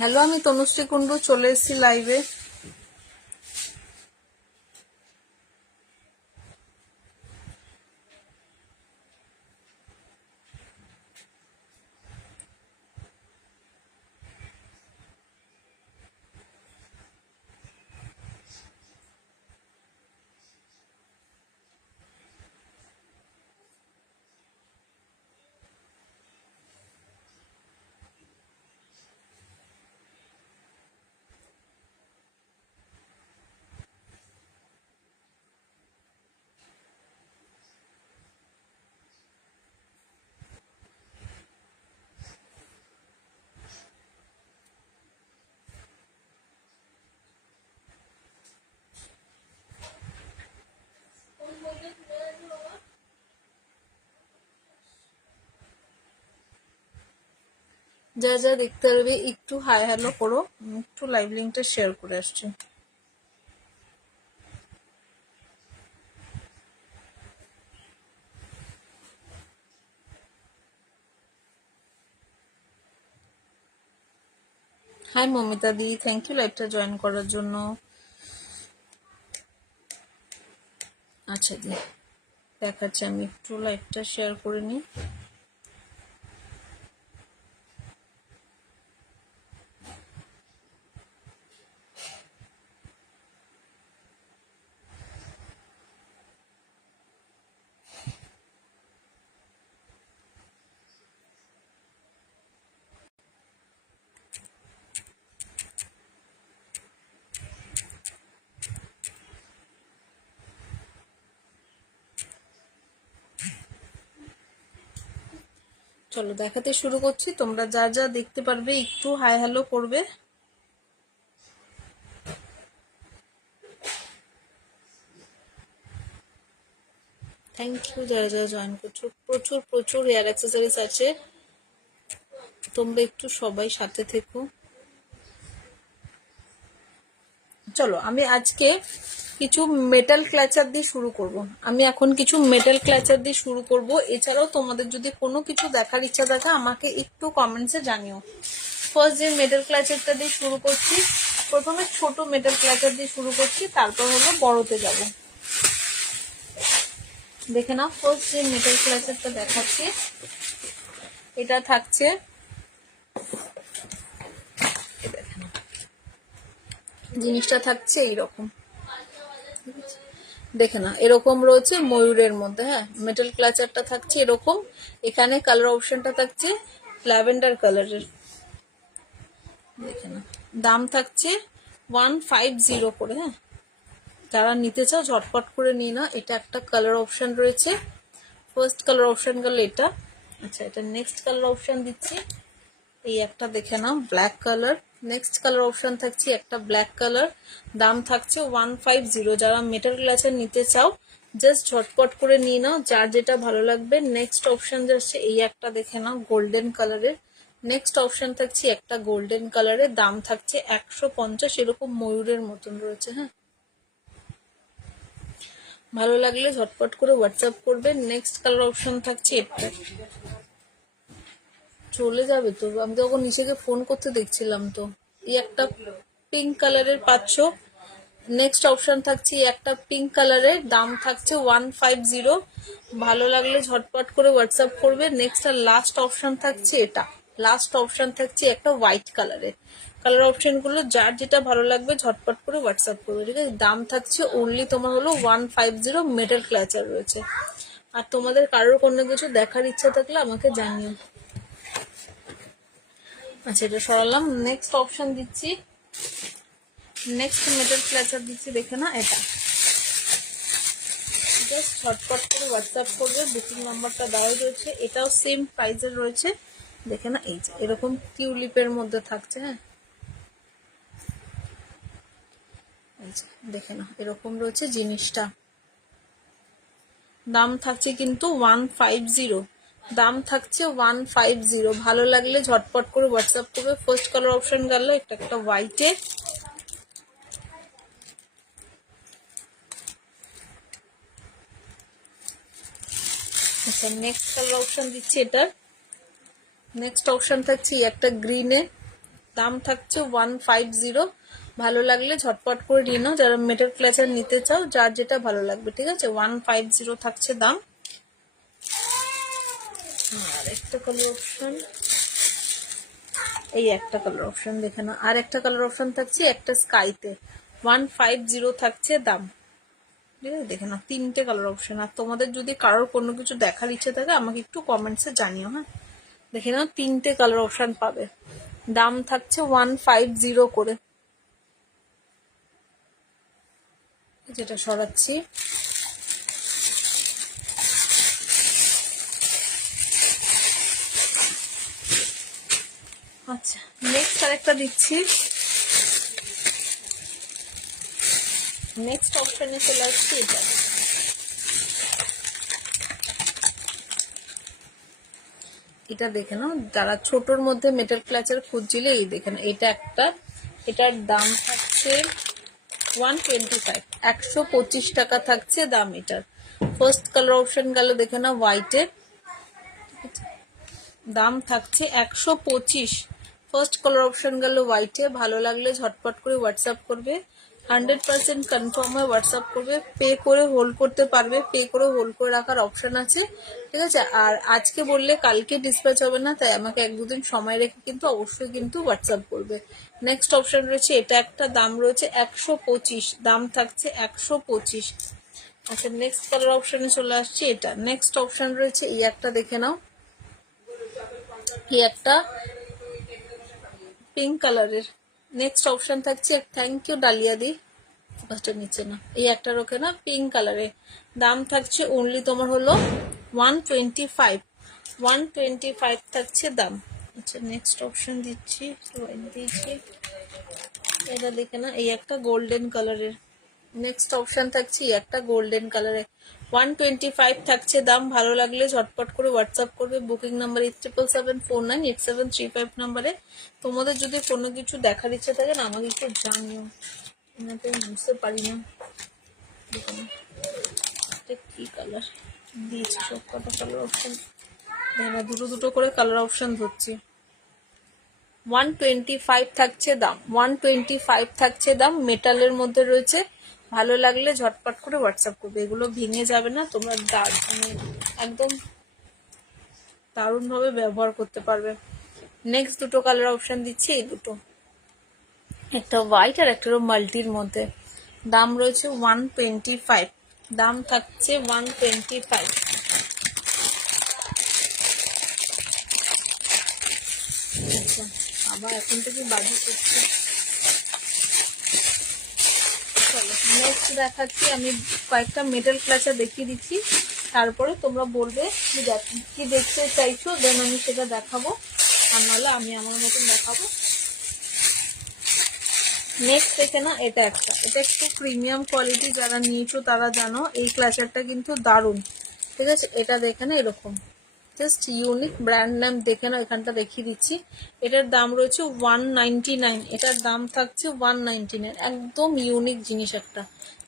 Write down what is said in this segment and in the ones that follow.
Hello, আমি তনুশ্রী কুন্ডু চলে এসেছি লাইভে। যা যা দেখতে পারবে একটু হাই হ্যালো করো, একটু লাইভ লিঙ্কটা শেয়ার করে আসছি। হাই মমিতা দি, থ্যাংক ইউ লাইভটা জয়েন করার জন্য। আচ্ছা দি, দেখাচ্ছি, আমি একটু লাইভটা শেয়ার করে নিই। চলো দেখাতে শুরু করছি। তোমরা যা যা দেখতে পারবে একটু হাই হ্যালো করবে। থ্যাংক ইউ যারা যারা জয়েন করছো। প্রচুর প্রচুর হেয়ার অ্যাক্সেসরিজ আছে, তোমরা একটু সবাই সাথে থেকো। চলো আমি আজকে কিছু মেটাল ক্ল্যাচার দিয়ে শুরু করব। আমি এখন কিছু মেটাল ক্ল্যাচার দিয়ে শুরু করব। এছাড়াও তোমাদের যদি কোনো কিছু দেখার ইচ্ছা থাকে আমাকে একটু কমেন্টসে জানিও। ফার্স্ট যে মেটাল ক্ল্যাচারটা দিয়ে শুরু করছি, প্রথমে ছোট মেটাল ক্ল্যাচার দিয়ে শুরু করছি, তারপর হলো বড়তে যাব। দেখে নাও, ফার্স্ট যে মেটাল ক্ল্যাচারটা দেখাচ্ছি এটা থাকছে, জিনিসটা থাকছে এইরকম। দেখে না, এরকম রয়েছে ময়ূরের মধ্যে। হ্যাঁ, মেটাল ক্লাচারটা থাকছে এরকম। এখানে কালার অপশনটা থাকছে ল্যাভেন্ডার কালারের। দেখে না, দাম থাকছে 150 করে। হ্যাঁ, যারা নিতে চাও ঝটপট করে নিয়ে না। এটা একটা কালার অপশন রয়েছে। ফার্স্ট কালার অপশন গেল এটা। আচ্ছা, এটা নেক্সট কালার অপশন দিচ্ছি। এই একটা দেখে নাও, black colour. Next colour option থাকছে একটা ব্ল্যাক কালার। দাম থাকছে 150। যারা মেটাল গ্লাসের নিতে চাও জাস্ট ঝটপট করে নিয়ে নাও, যার যেটা ভালো লাগবে। নেক্সট অপশন যাচ্ছে এই একটা দেখে নাও, গোল্ডেন কালারের। নেক্সট অপশন থাকছে একটা গোল্ডেন কালারের, দাম থাকছে 150। এরকম ময়ূরের মতন রয়েছে। হ্যাঁ, ভালো লাগলে ঝটপট করে হোয়াটসঅ্যাপ করবে। নেক্সট কালার অপশন থাকছে এটা। চলে যাবে তো, আমি তখন নিচেকে ফোন করতে দেখছিলাম তো। এই একটা পিঙ্ক কালারের পাচ্ছ। নেক্সট অপশন থাকছে একটা পিঙ্ক কালারের, দাম থাকছে 150। ভালো লাগলে ঝটপট করে হোয়াটসঅ্যাপ করবে। নেক্সট আর লাস্ট অপশন থাকছে এটা। লাস্ট অপশন থাকছে একটা হোয়াইট কালারের। কালার অপশন গুলো যার যেটা ভালো লাগবে ঝটপট করে হোয়াটসঅ্যাপ করবে, ঠিক আছে। দাম থাকছে অনলি তোমার হলো 150। মেটাল ক্ল্যাচার রয়েছে। আর তোমাদের কারোর কোনো কিছু দেখার ইচ্ছা থাকলে আমাকে জানিও। আচ্ছা, এটা সরালাম। নেক্সট অপশন দিচ্ছি, নেক্সট মেটাল ক্ল্যাচার দিচ্ছি, দেখে না এটা। জাস্ট ঝটপট করে হোয়াটসঅ্যাপ করবে, বুকিং নাম্বারটা দেওয়া রয়েছে। এটাও সেম প্রাইসের রয়েছে। দেখে না, এই যে এরকম টিউলিপের মধ্যে থাকছে। হ্যাঁ, এই যে দেখে না, এরকম রয়েছে জিনিসটা। দাম থাকছে কিন্তু 150। দাম থাকছে 150। ভালো লাগলে ঝটপট করে হোয়াটসঅ্যাপ করবে। ফার্স্ট কালার অপশন গেল এটা একটা হোয়াইটের। আচ্ছা, নেক্সট কালার অপশন দিচ্ছি এটার। নেক্সট অপশন থাকছে একটা গ্রিনে, দাম থাকছে 150। ভালো লাগলে ঝটপট করে নিয়ে নাও, যারা মেটাল ক্লাচার নিতে চাও, যার যেটা ভালো লাগবে, ঠিক আছে। 150 থাকছে দাম। আর একটা কালার অপশন, এই একটা কালার অপশন দেখে না, আর একটা কালার অপশন থাকছে একটা স্কাইতে, 150 থাকছে দাম, ঠিক আছে। দেখে না, তিনটে কালার অপশন। আর তোমাদের যদি কারোর কোনো কিছু দেখার ইচ্ছে থাকে আমাকে একটু কমেন্টসে জানিও, হ্যাঁ। দেখে নাও, তিনটে কালার অপশন পাবে, দাম থাকছে 150 করে। যেটা সরাচ্ছি, আচ্ছা নেক্সট আরেকটা দিচ্ছি। নেক্সট অপশনে চলে আসছি, এটা দেখে নাও, যারা ছোটর মধ্যে মেটাল ক্লাচার খুঁজছিলে, এই দেখে নাও, এটা একটা, এটার দাম থাকছে 125, 125 টাকা থাকছে দাম এটার। ফার্স্ট কালার অপশন গেল দেখে নাও হোয়াইটের, দাম থাকছে 125। ফার্স্ট কালার অপশন গেল হোয়াইটে। ভালো লাগলে ঝটপট করে হোয়াটসঅ্যাপ করবে, 100% কনফার্ম হয়ে হোয়াটসঅ্যাপ করবে। পে করে হোল্ড করতে পারবে, পে করে হোল্ড করে রাখার অপশন আছে, ঠিক আছে। আর আজকে বললে কালকে ডিসপ্যাচ হবে না, তাই আমাকে 1-2 দিন সময় রেখে কিন্তু অবশ্যই কিন্তু হোয়াটসঅ্যাপ করবে। নেক্সট অপশন রয়েছে এটা একটা, দাম রয়েছে 125, দাম থাকছে 125। আচ্ছা নেক্সট কালার অপশনে চলে আসছে, এটা নেক্সট অপশন রয়েছে এই একটা, দেখে নাও, এই একটা পিঙ্ক কালারের। নেক্সট অপশন থাকছে, থ্যাংক ইউ ডালিয়া দি, ফোকাসটা নিচে না, এই একটা রোকে না, পিঙ্ক কালারের। দাম থাকছে অনলি তোমার হলো 125, 125 থাকছে দাম। আচ্ছা নেক্সট অপশন দিচ্ছি, এটা দেখে না, এই একটা গোল্ডেন কালারের। নেক্সট অপশন থাকছে এই একটা গোল্ডেন কালারের, 125 থাকছে দাম। ভালো লাগলে ঝটপট করে হোয়াটসঅ্যাপ করবে, বুকিং নাম্বার 8774987335 নাম্বারে। তোমাদের যদি কোনো কিছু দেখার ইচ্ছে থাকে না আমাকে একটু জানিও, এনাতে বুঝতে পারি না। কি কালার দিয়েছি, সব কটা কালার অপশন, দুটো করে কালার অপশন ধরছি। 125 থাকছে দাম, 125 থাকছে দাম, মেটালের মধ্যে রয়েছে। ভালো লাগলে ঝটপট করে হোয়াটসঅ্যাপ করবে, এগুলো ভেঙে যাবে না, তোমরা মানে একদম দারুণ ভাবে ব্যবহার করতে পারবে। নেক্সট দুটো কালার অপশন দিচ্ছি, এই দুটো, একটা হোয়াইট আর একটা মাল্টির মধ্যে। দাম রয়েছে 125, দাম থাকছে 125। আচ্ছা আবার এখন থেকে বাজি করছে। চলো নেক্সট দেখাচ্ছি, আমি কয়েকটা মেটাল ক্লাচার দেখিয়ে দিচ্ছি, তারপরে তোমরা বলবে কি দেখতে চাইছো, দেন আমি সেটা দেখাবো, আর নাহলে আমি আমার মতন দেখাবো। নেক্সট দেখে না, এটা একটা, এটা একটু প্রিমিয়াম কোয়ালিটি, যারা নিয়েছো তারা জানো, এই ক্লাচারটা কিন্তু দারুণ, ঠিক আছে। এটা দেখে না এরকম, জাস্ট ইউনিক ব্র্যান্ড নাম দেখে না, এখানটা দেখিয়ে দিচ্ছি। এটার দাম রয়েছে 199, এটার দাম থাকছে 199, একদম ইউনিক জিনিস একটা।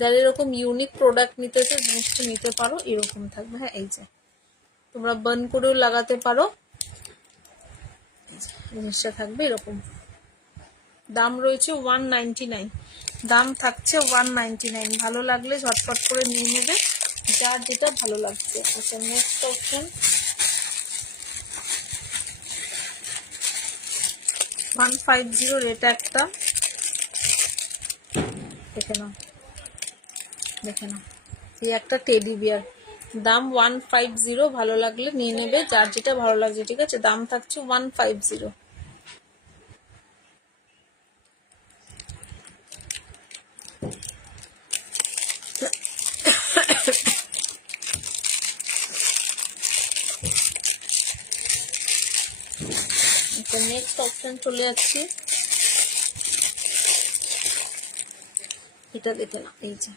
যারা এরকম ইউনিক প্রোডাক্ট নিতেছে জিনিসটা নিতে পারো, এরকম থাকবে, হ্যাঁ। এই যে তোমরা বার্ন করেও লাগাতে পারো, জিনিসটা থাকবে এরকম। দাম রয়েছে 199, দাম থাকছে 199। ভালো লাগলে ঝটপট করে নিয়ে নেবে, যার যেটা ভালো লাগছে। আচ্ছা নেক্সট অপশন 150, এটা একটা, দেখে নাও, দেখে নাও, এই একটা টেডি বিয়ার, দাম 150। ভালো লাগলে নিয়ে নেবে, যার যেটা ভালো লাগছে, ঠিক আছে। দাম থাকছে 150। নেক্সট অপশন চলে যাচ্ছে, এটা দেখে না, এই যে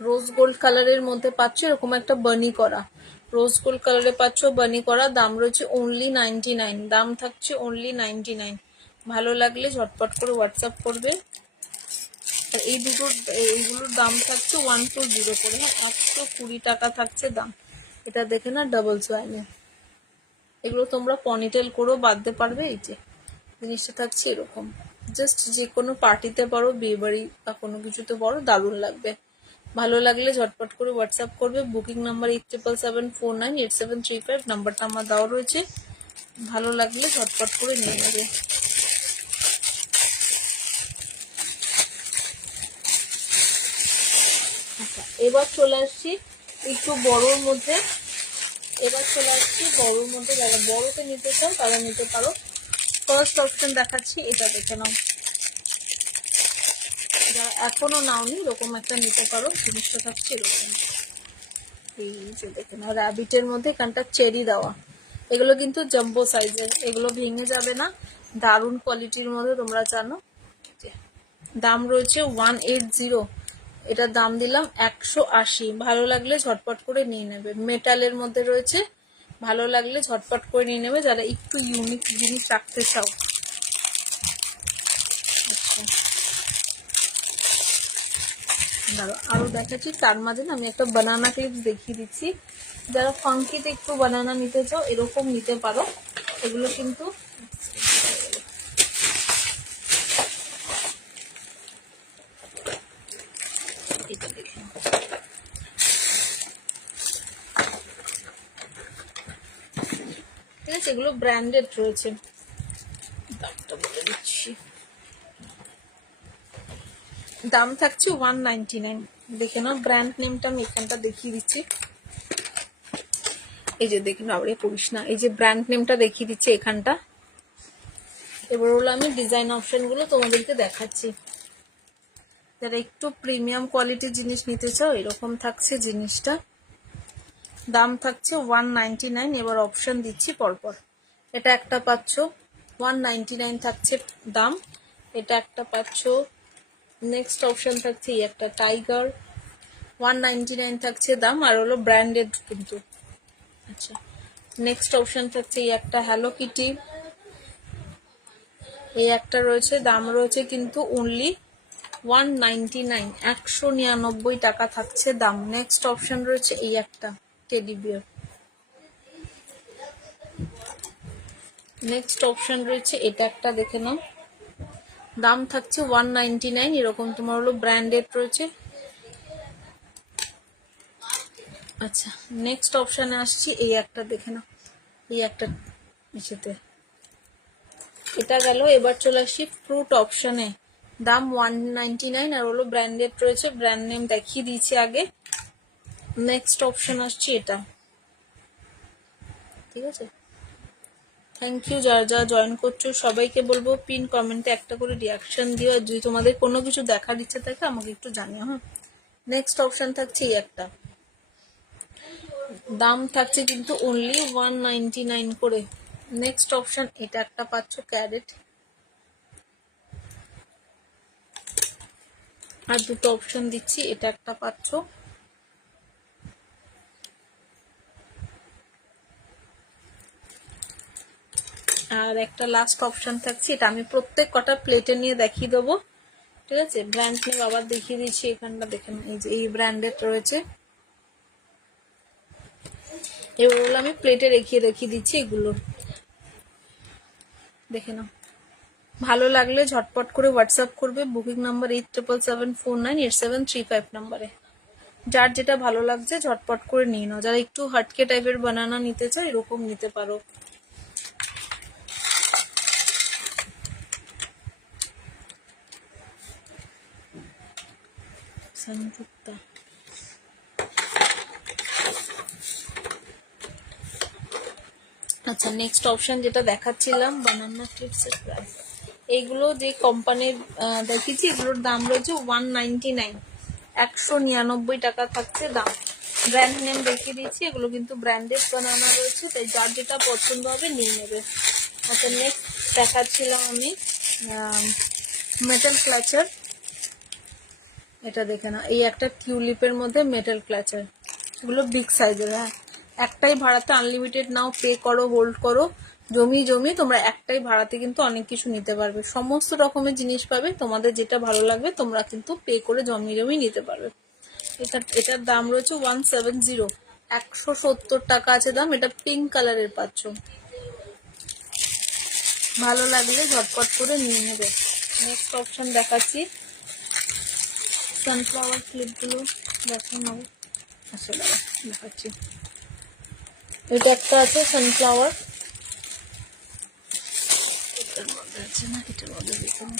রোজ গোল্ড কালারের মধ্যে পাচ্ছ এরকম একটা বানি করা, রোজ গোল্ড কালারে পাচ্ছ বানি করা। দাম রয়েছে অনলি 99, দাম থাকছে অনলি 99। ভালো লাগলে ঝটপট করে হোয়াটসঅ্যাপ করবে। আর এইগুলোর দাম থাকছে 120 করে, হ্যাঁ, 120 টাকা থাকছে দাম। এটা দেখে না, ডাবল সোয়াইনে, এগুলো তোমরা পনিটেল করেও বাঁধতে পারবে। এই যে জিনিসটা থাকছে এরকম। জাস্ট যে কোনো পার্টিতে পরো, বিয়ে বাড়ি বা কোনো কিছুতে পরো, দারুণ লাগবে। ভালো লাগলে ঝটপট করে হোয়াটসঅ্যাপ করবে। বুকিং নাম্বার 8774987335, নাম্বারটা আমার দেওয়া রয়েছে। ভালো লাগলে ঝটপট করে নিয়ে নেবে। আচ্ছা, এবার চলে আসছি একটু বড়োর মধ্যে। যারা বড়তে নিতে চাও তারা নিতে পারো। ফার্স্ট অপশন দেখাচ্ছি, এটা দেখে নাও। যারা এখনো নাওনি এরকম একটা নিতে পারো। জিনিসটা থাকছে এরকম, এই যে দেখে নাও, র্যাবিটের মধ্যে এখানটা চেরি দেওয়া। এগুলো কিন্তু জাম্বো সাইজের, এগুলো ভেঙে যাবে না, দারুণ কোয়ালিটির মধ্যে তোমরা জানো। দাম রয়েছে 180, এটার দাম দিলাম 180। ভালো লাগলে ঝটপট করে নিয়ে নেবে। মেটালের মধ্যে রয়েছে, ভালো লাগলে ঝটপট করে নিয়ে নেবে যারা একটু ইউনিক জিনিস রাখতে চাও। আচ্ছা, দাঁড়ো আরো দেখাচ্ছি। তার মাঝে না আমি একটা বানানা ক্লিপস দেখিয়ে দিচ্ছি। যারা ফাঙ্কিতে একটু বানানা নিতে চাও এরকম নিতে পারো। এগুলো কিন্তু এটা দেখুন, ঠিক আছে, এগুলো ব্র্যান্ডেড রয়েছে। দামটা বলে দিচ্ছি, দাম থাকছে 199। দেখে নাও, ব্র্যান্ড নেমটা আমি এখানটা দেখিয়ে দিচ্ছি। এই যে দেখুন, আবার পড়িস না, এই যে ব্র্যান্ড নেমটা দেখিয়ে দিচ্ছি এখানটা। এবার হলো আমি ডিজাইন অপশন গুলো তোমাদেরকে দেখাচ্ছি। যারা একটু প্রিমিয়াম কোয়ালিটির জিনিস নিতে চাও এরকম থাকছে জিনিসটা। দাম থাকছে 199। এবার অপশন দিচ্ছি পরপর। এটা একটা পাচ্ছ 199 থাকছে দাম, এটা একটা পাচ্ছ। নেক্সট অপশন থাকছে এই একটা টাইগার, 199 থাকছে দাম, আর হলো ব্র্যান্ডেড কিন্তু। আচ্ছা, নেক্সট অপশন থাকছে এই একটা হ্যালো কিটি, এই একটা রয়েছে, দাম রয়েছে কিন্তু অনলি 199, 199 টাকা থাকছে দাম। নেক্সট অপশন রয়েছে এই একটা টেডি বিয়ার, নেক্সট অপশন রয়েছে এটা একটা, দেখে নাও, দাম থাকছে 199। এরকম তোমার হলো ব্র্যান্ডেড রয়েছে। আচ্ছা, নেক্সট অপশনে আসছি, এই একটা দেখে নাও, এই একটা নিচেতে, এটা গেল। এবার চলে আসি ফ্রুট অপশনে, দাম 199 আর হলো ব্র্যান্ডেড রয়েছে, ব্র্যান্ড নেম দেখিয়ে দিয়েছি আগে। নেক্সট অপশন আসছে এটা, ঠিক আছে। থ্যাংক ইউ যারা যারা জয়েন করছো সবাইকে বলবো পিন কমেন্টে একটা করে রিয়াকশন দিও, আর যদি তোমাদের কোনো কিছু দেখার ইচ্ছে থাকে আমাকে একটু জানিও। হ্যাঁ, নেক্সট অপশন থাকছে এই একটা, দাম থাকছে কিন্তু অনলি 199 করে। নেক্সট অপশন এটা একটা পাচ্ছ ক্যারেট, আর দুটো অপশন দিচ্ছি, এটা একটা পাচ্ছ, আর একটা লাস্ট অপশন থাকছে, এটা আমি প্রত্যেক কটা প্লেটে নিয়ে দেখিয়ে দেবো, ঠিক আছে। ব্র্যান্ড নেম আবার দেখিয়ে দিচ্ছি, এখানটা দেখেন, এই যে এই ব্র্যান্ডেড রয়েছে। এবার হলো আমি প্লেটে দেখিয়ে দিচ্ছি এগুলো, দেখে নাও। ভালো লাগলে ঝটপট করে হোয়াটসঅ্যাপ করবে। বুকিং নাম্বার 8774987335 নাম্বারে। যার যেটা ভালো লাগছে ঝটপট করে নিয়ে নাও। যারা একটু হাটকে টাইপের বানানা নিতে চাও এরকম নিতে পারো। সংযুক্তা, আচ্ছা, নেক্সট অপশন যেটা দেখাচ্ছিলাম বানানা ক্লিপসের প্রাইস, এইগুলো যে কোম্পানির দেখেছি এগুলোর দাম রয়েছে 199, 199 টাকা থাকছে দাম। ব্র্যান্ড নেম দেখিয়ে দিয়েছি, এগুলো কিন্তু ব্র্যান্ডেড বানানা রয়েছে, তাই যার যেটা পছন্দ হবে নিয়ে নেবে। আচ্ছা, নেক্সট দেখাচ্ছিলাম আমি মেটাল ক্লাচার, এটা দেখে না, এই একটা টিউলিপের মধ্যে মেটাল ক্লাচার, এগুলো বিগ সাইজের। হ্যাঁ, একটাই ভাড়াতে আনলিমিটেড নাও, পে করো, হোল্ড করো, জমি তোমরা একটাই ভাড়াতে কিন্তু অনেক কিছু নিতে পারবে, সমস্ত রকমের জিনিস পাবে, তোমাদের যেটা ভালো লাগবে তোমরা কিন্তু পে করে জমি নিতে পারবে। এটার দাম রয়েছে 170, 170 টাকা আছে দাম। এটা পিঙ্ক কালারের পাচ্ছ, ভালো লাগলে ঝটপট করে নিয়ে নেবে। নেক্সট অপশন দেখাচ্ছি, সানফ্লাওয়ার ক্লিপগুলো দেখানো আচ্ছা দাঁড়া দেখাচ্ছি। এটা একটা আছে সানফ্লাওয়ার, এটার মধ্যে আছে না, এটার মধ্যে দেখুন